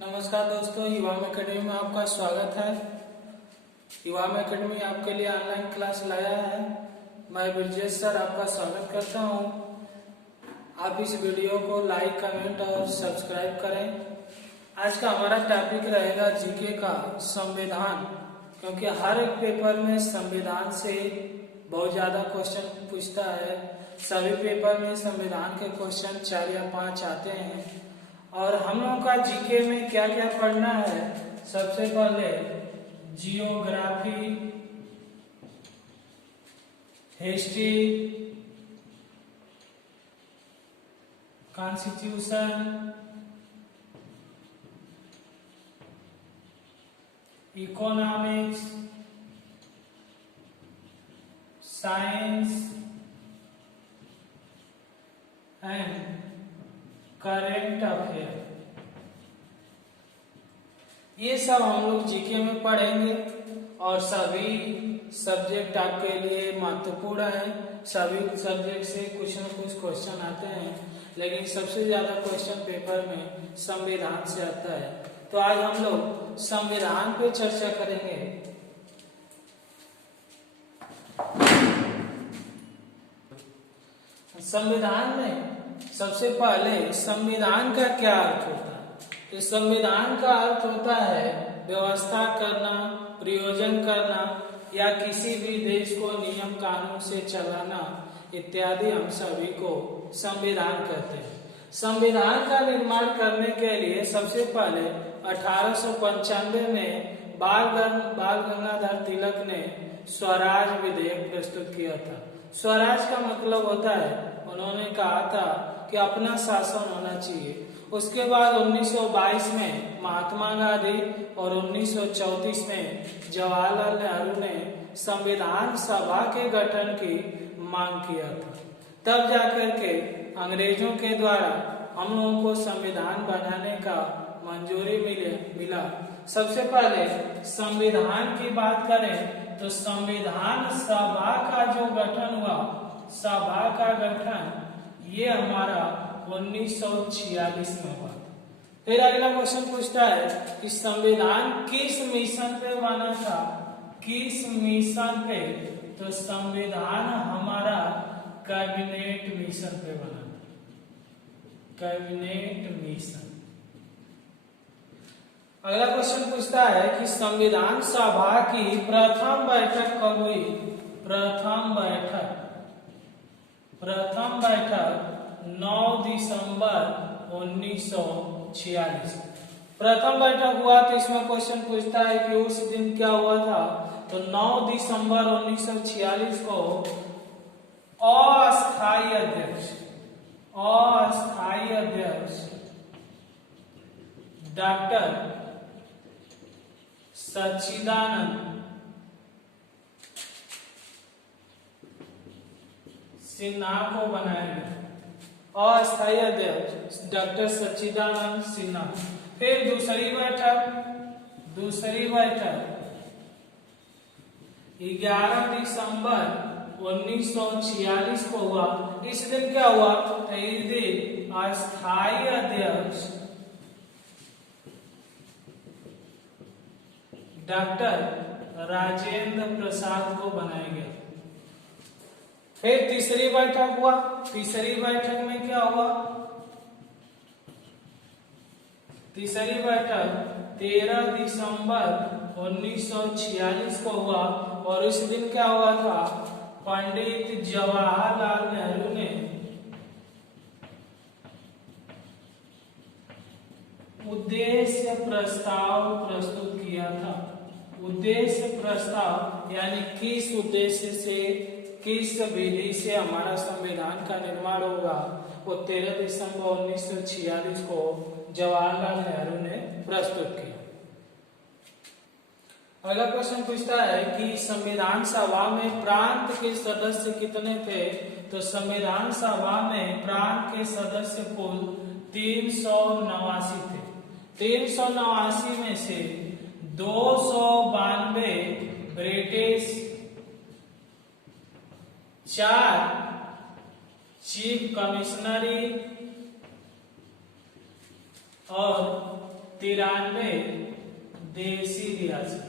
नमस्कार दोस्तों, युवाम एकेडमी में आपका स्वागत है। युवाम एकेडमी आपके लिए ऑनलाइन क्लास लाया है। मैं ब्रजेश सर आपका स्वागत करता हूं। आप इस वीडियो को लाइक, कमेंट और सब्सक्राइब करें। आज का हमारा टॉपिक रहेगा जीके का संविधान, क्योंकि हर एक पेपर में संविधान से बहुत ज्यादा क्वेश्चन पूछता है। सभी पेपर में संविधान के क्वेश्चन 4 या 5 आते हैं। और हम लोगों का जीके में क्या क्या पढ़ना है, सबसे पहले geography, history, constitution, economics, science and current affair. ये सब हम लोग जीके में पढ़ेंगे और सभी सब्जेक्ट आपके लिए महत्वपूर्ण है। सभी सब्जेक्ट से कुछ न कुछ क्वेश्चन आते हैं, लेकिन सबसे ज्यादा क्वेश्चन पेपर में संविधान से आता है। तो आज हम लोग संविधान पे चर्चा करेंगे। संविधान में सबसे पहले संविधान का क्या अर्थ होता है? तो संविधान का अर्थ होता है व्यवस्था करना, प्रयोजन करना या किसी भी देश को नियम कानून से चलाना इत्यादि। हम सभी को संविधान कहते हैं। संविधान का निर्माण करने के लिए सबसे पहले 1895 में बाल गंगाधर तिलक ने स्वराज विधेयक प्रस्तुत किया था। स्वराज का मतलब होता है, उन्होंने कहा था कि अपना शासन होना चाहिए। उसके बाद 1922 में महात्मा गांधी और 1934 में जवाहरलाल नेहरू ने संविधान सभा के गठन की मांग किया था। तब जाकर के अंग्रेजों के द्वारा हम लोगों को संविधान बनाने का मंजूरी मिला। सबसे पहले संविधान की बात करें तो संविधान सभा का जो गठन हुआ, सभा का गठन ये हमारा 1946 में हुआ। फिर अगला क्वेश्चन पूछता है कि संविधान किस मिशन पे बना था? किस मिशन पे? तो संविधान हमारा कैबिनेट मिशन पे बना था, कैबिनेट मिशन। अगला क्वेश्चन पूछता है कि संविधान सभा की प्रथम बैठक कब हुई? प्रथम बैठक 9 दिसंबर 1946। प्रथम बैठक हुआ तो इसमें क्वेश्चन पूछता है कि उस दिन क्या हुआ था? तो 9 दिसंबर 1946 को अस्थायी अध्यक्ष डॉक्टर सच्चिदानंद सिन्हा को बनाया गया। अस्थायी अध्यक्ष डॉक्टर सच्चिदानंद सिन्हा। फिर दूसरी बैठक 11 दिसंबर 1946 को हुआ। इस दिन क्या हुआ? इस दिन अस्थायी अध्यक्ष डॉक्टर राजेंद्र प्रसाद को बनाया गया। फिर तीसरी बैठक हुआ। तीसरी बैठक में क्या हुआ? तीसरी बैठक 13 दिसंबर 1946 को हुआ और इस दिन क्या हुआ था? पंडित जवाहरलाल नेहरू ने उद्देश्य प्रस्ताव प्रस्तुत किया था। उद्देश्य प्रस्ताव यानी किस उद्देश्य से, किस विधि से हमारा संविधान का निर्माण होगा, वो 13 दिसंबर 1946 को जवाहरलाल नेहरू ने प्रस्तुत किया। अगला क्वेश्चन पूछता है कि संविधान सभा में प्रांत के सदस्य कितने थे? तो संविधान सभा में प्रांत के सदस्य कुल 389 थे। 389 में से 292 ब्रिटिश, 4 चीफ कमिश्नरी और 93 देसी रियासत,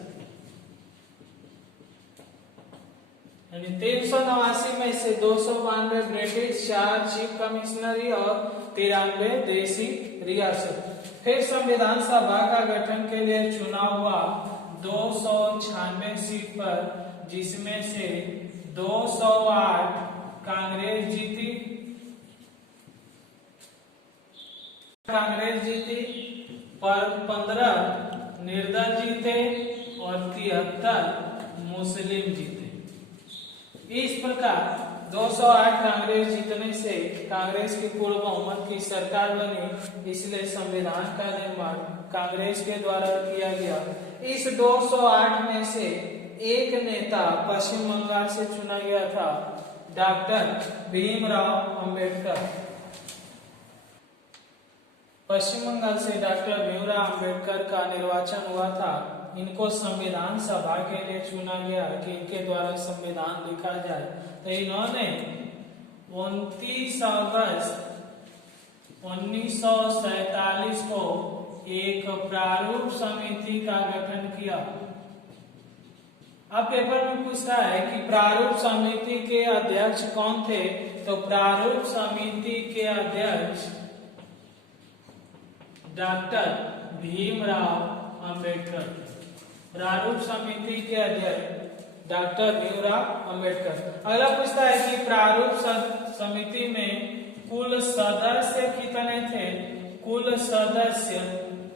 यानी 389 में से 292 ब्रिटिश, 4 चीफ कमिश्नरी और 93 देसी रियासत। फिर संविधान सभा का गठन के लिए चुनाव हुआ 296 सीट पर, जिसमें से 208 कांग्रेस जीती, पर 15 निर्दल जीते और 73 मुस्लिम जीते। इस प्रकार 208 कांग्रेस जीतने से कांग्रेस की पूर्ण बहुमत की सरकार बनी, इसलिए संविधान का निर्माण कांग्रेस के द्वारा किया गया। इस 208 में से एक नेता पश्चिम बंगाल से चुना गया था, डॉक्टर भीमराव अंबेडकर। पश्चिम बंगाल से डॉक्टर भीमराव अंबेडकर का निर्वाचन हुआ था। इनको संविधान सभा के लिए चुना गया कि इनके द्वारा संविधान लिखा जाए। तो इन्होंने 29 अगस्त 1947 को एक प्रारूप समिति का गठन किया। अब पेपर में पूछता है कि प्रारूप समिति के अध्यक्ष कौन थे? तो प्रारूप समिति के अध्यक्ष डॉक्टर भीमराव अंबेडकर। प्रारूप समिति के अध्यक्ष डॉक्टर भीमराव अंबेडकर। अगला पूछता है कि प्रारूप समिति में कुल सदस्य कितने थे?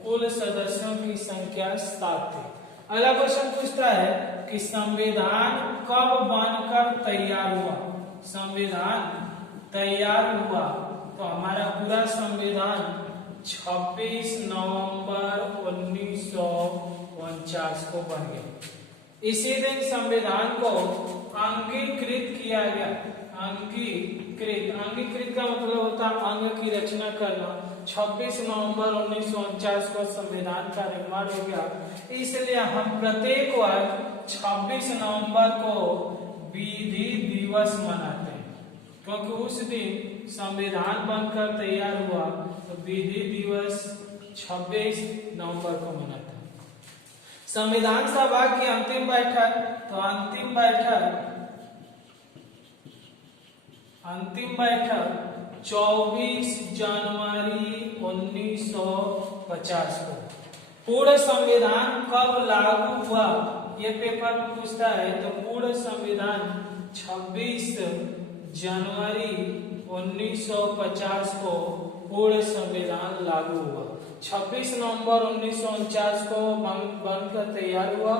कुल सदस्यों की संख्या 7 थी। अगला क्वेश्चन पूछता है कि संविधान कब बनकर तैयार हुआ? संविधान तैयार हुआ तो हमारा पूरा संविधान 26 नवंबर 1949 को बन गया। इसी दिन संविधान को अंगीकृत किया गया। अंगीकृत का मतलब होता है अंग की रचना करना। 26 नवंबर 1949 को संविधान का निर्माण हो गया। इसलिए हम प्रत्येक वर्ष 26 नवंबर को विधि दिवस मनाते हैं, क्योंकि उस दिन संविधान बनकर तैयार हुआ। तो विधि दिवस 26 नवंबर को मनाते हैं। संविधान सभा की अंतिम बैठक, तो अंतिम बैठक 24 जनवरी 1950 को। पूर्ण संविधान कब लागू हुआ? ये पेपर में पूछता है। तो पूर्ण संविधान 26 जनवरी 1950 को पूर्ण संविधान लागू हुआ। 26 नवंबर 1949 को बनकर तैयार हुआ,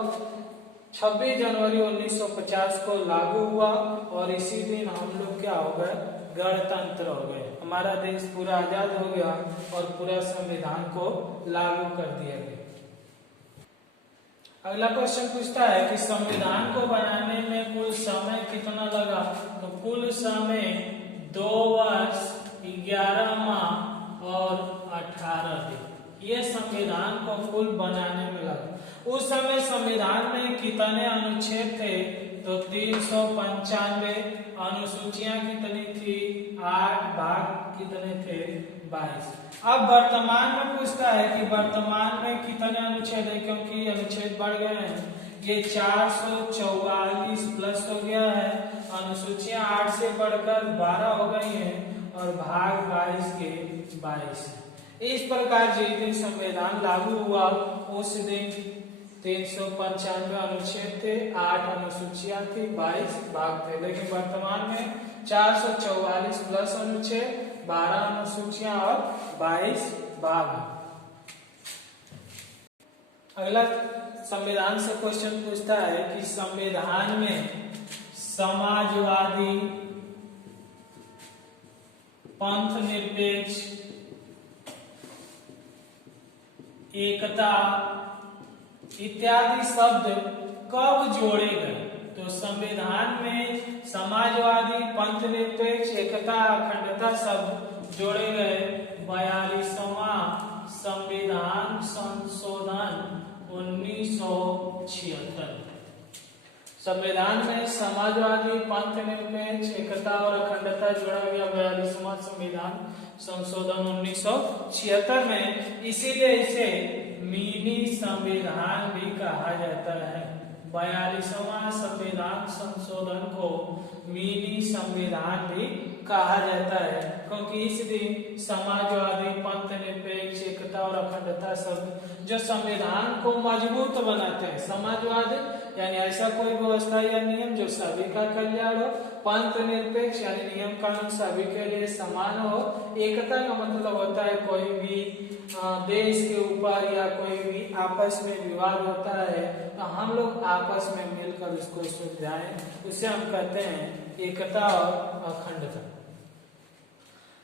26 जनवरी 1950 को लागू हुआ और इसी दिन हम लोग क्या हो गए? गणतंत्र हो गए। हमारा देश पूरा आजाद हो गया और पूरा संविधान को लागू कर दिया गया। अगला क्वेश्चन पूछता है कि संविधान को बनाने में कुल समय कितना लगा? तो कुल समय 2 वर्ष 11 माह और 18 दिन ये संविधान को कुल बनाने में लगा। उस समय संविधान में कितने अनुच्छेद थे? तो 395। अनुसूचियां कितनी थी? 8। भाग कितने थे? 22। अब वर्तमान में पूछता है कि वर्तमान में कितने अनुच्छेद है, क्योंकि अनुच्छेद बढ़ गए हैं। ये 444 प्लस हो गया है। अनुसूचियां 8 से बढ़कर 12 हो गई हैं और भाग 22 के 22। इस प्रकार जिस दिन संविधान लागू हुआ उस दिन 395 अनुच्छेद थे, 8 अनुसूचियां थी, 22 भाग थे। लेकिन वर्तमान में 444 प्लस अनुच्छेद, 12 अनुसूचियां और 22 भाग। अगला संविधान से क्वेश्चन पूछता है कि संविधान में समाजवादी, पंथ निरपेक्ष, एकता इत्यादि शब्द कब जोड़े गए? तो संविधान में समाजवादी, पंथ निरपेक्ष, एकता, अखंडता शब्द जोड़े गए 42वां संविधान संशोधन 1976। संविधान में समाजवादी, पंथ निरपेक्ष, एकता और अखंडता जोड़ा गया 42वां संविधान संशोधन 1976 में। इसीलिए इसे मिनी संविधान भी कहा जाता है। 42वां संविधान संशोधन को मिनी संविधान भी कहा जाता है, क्योंकि इस दिन समाजवादी, पंथ निरपेक्ष, एकता और अखंडता शब्द जो संविधान को मजबूत बनाते हैं। समाजवाद यानी ऐसा कोई व्यवस्था या नियम जो सभी का कल्याण हो, पंथ निरपेक्ष यानी नियम कानून सभी के लिए समान हो, एकता का मतलब होता है कोई भी देश के ऊपर या कोई भी आपस में विवाद होता है तो हम लोग आपस में मिलकर उसको सुलझाएं, उसे हम कहते हैं एकता और अखंडता।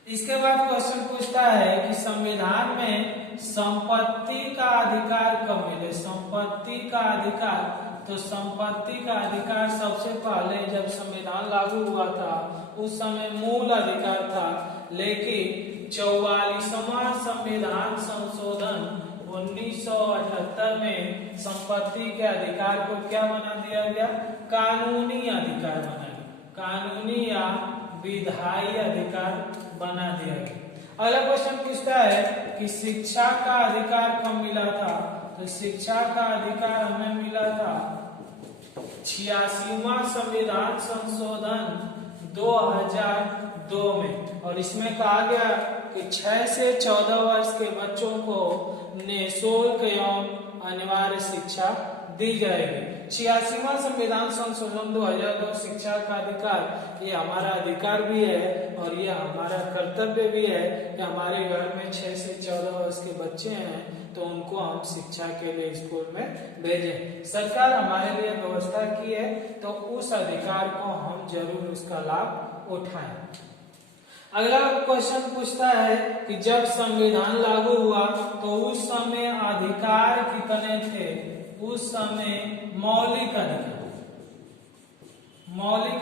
इसके बाद क्वेश्चन पूछता है कि संविधान में संपत्ति का अधिकार कब मिले। संपत्ति का अधिकार, तो संपत्ति का अधिकार सबसे पहले जब संविधान लागू हुआ था उस समय मूल अधिकार था, लेकिन 44वां संविधान संशोधन 1978 में संपत्ति के अधिकार को क्या बना दिया गया, कानूनी अधिकार बना दिया, कानूनी या विधायी अधिकार बना दिया गया। अगला क्वेश्चन पूछता है कि शिक्षा का अधिकार कब मिला था। तो शिक्षा का अधिकार हमें मिला था 86वां संविधान संशोधन 2002 में, और इसमें कहा गया कि 6 से 14 वर्ष के बच्चों को निःशुल्क एवं अनिवार्य शिक्षा दी जाएगी। 86वां संविधान संशोधन 2002 शिक्षा का अधिकार, ये हमारा अधिकार भी है और ये हमारा कर्तव्य भी है कि हमारे घर में 6 से 14 वर्ष के बच्चे हैं तो उनको हम शिक्षा के लिए स्कूल में भेजें। सरकार हमारे लिए व्यवस्था की है तो उस अधिकार को हम जरूर उसका लाभ उठाएं। अगला क्वेश्चन पूछता है कि जब संविधान लागू हुआ तो उस समय अधिकार कितने थे। उस समय मौलिक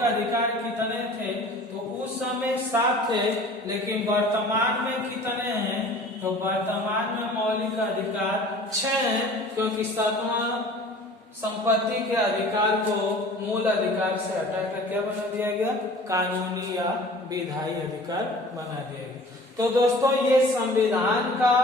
अधिकार कितने थे, तो उस समय 7 थे, लेकिन वर्तमान में कितने हैं, तो वर्तमान में मौलिक अधिकार 6 हैं, क्योंकि 7वां संपत्ति के अधिकार को मूल अधिकार से हटाकर क्या बना दिया गया, कानूनी या विधायी अधिकार बना दिया गया। तो दोस्तों ये संविधान का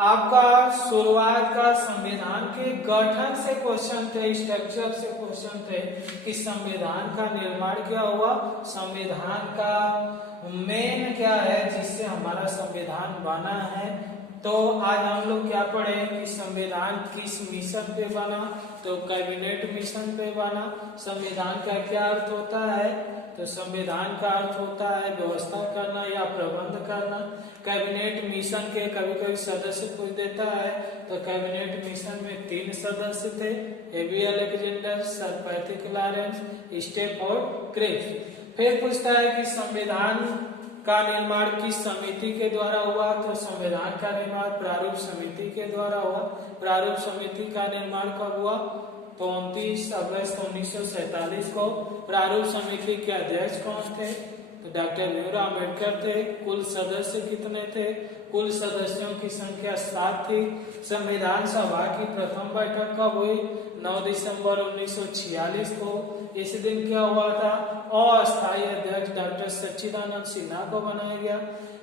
आपका शुरुआत का संविधान के गठन से क्वेश्चन थे, स्ट्रक्चर से क्वेश्चन थे कि संविधान का निर्माण क्या हुआ, संविधान का मेन क्या है जिससे हमारा संविधान बना है। तो आज हम लोग क्या पढ़े कि संविधान किस मिशन पे बना, तो कैबिनेट मिशन पे बना। संविधान का क्या अर्थ होता है, तो संविधान का अर्थ होता है व्यवस्था करना या प्रबंध करना। कैबिनेट मिशन के कभी कभी सदस्य पूछ देता है, तो कैबिनेट मिशन में 3 सदस्य थे, AB Alexander, sir Patrick Lawrence, Stafford Cripps. फिर पूछता है कि संविधान का निर्माण किस समिति के द्वारा हुआ, तो संविधान का निर्माण प्रारूप समिति के द्वारा हुआ। प्रारूप समिति का निर्माण कब हुआ, तो 29 अगस्त 1947 को। प्रारूप समिति के अध्यक्ष कौन थे, तो डॉक्टर भीमराव अम्बेडकर थे। कुल सदस्य कितने थे, कुल सदस्यों की संख्या 7 थी। संविधान सभा की प्रथम बैठक कब हुई, 9 दिसंबर 1946 को। इस दिन क्या हुआ था, अस्थायी अध्यक्ष डॉक्टर सच्चिदानंद सिन्हा को बनाया गया।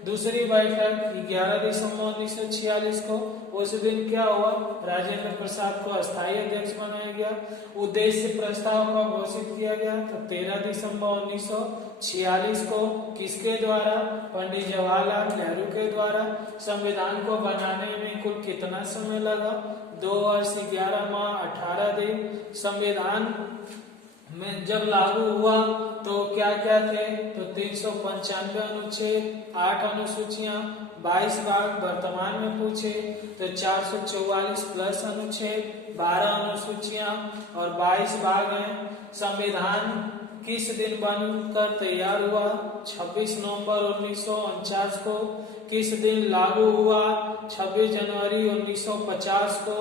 दूसरी बैठक 11 दिसंबर 1946 को। उस दिन क्या हुआ, राजेंद्र प्रसाद को अस्थायी अध्यक्ष बनाया गया। उद्देश्य प्रस्ताव को घोषित किया गया तो 13 दिसंबर 1946 को। किसके द्वारा, पंडित जवाहरलाल नेहरू के द्वारा। संविधान को बनाने में कुल कितना समय लगा, 2 वर्ष 11 माह 18 दिन। संविधान में जब लागू हुआ तो क्या क्या थे, तो 395 अनुच्छेद, 8 अनुसूचियां, 22 भाग। वर्तमान में पूछे तो 444 प्लस अनुच्छेद, 12 अनुसूचियां और 22 भाग हैं। संविधान किस दिन बनकर तैयार हुआ, 26 नवंबर 1949 को। किस दिन लागू हुआ, 26 जनवरी 1950 को,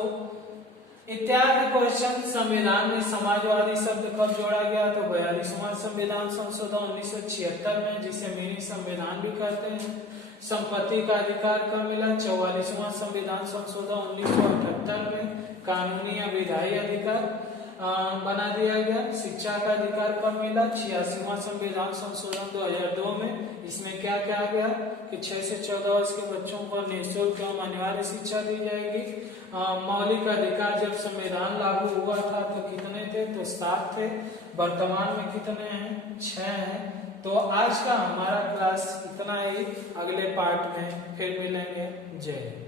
इत्यादि क्वेश्चन। संविधान में समाजवादी शब्द कब जोड़ा गया, तो 42वां संविधान संशोधन 1976 में, जिसे मिनी संविधान भी कहते हैं। संपत्ति का अधिकार कब मिला, 44वां संविधान संशोधन 1978 में। कानूनी या विधायी अधिकार बना दिया गया। शिक्षा का अधिकार कब मिला, 86वां संविधान संशोधन 2002 में। इसमें क्या कहा गया कि 6 से 14 वर्ष के बच्चों को निःशुल्क एवं अनिवार्य शिक्षा दी जाएगी। मौलिक अधिकार जब संविधान लागू हुआ था तो कितने थे? तो 7 थे। वर्तमान में कितने हैं? 6 हैं। तो आज का हमारा क्लास इतना ही। अगले पार्ट में फिर मिलेंगे। जय हिंद।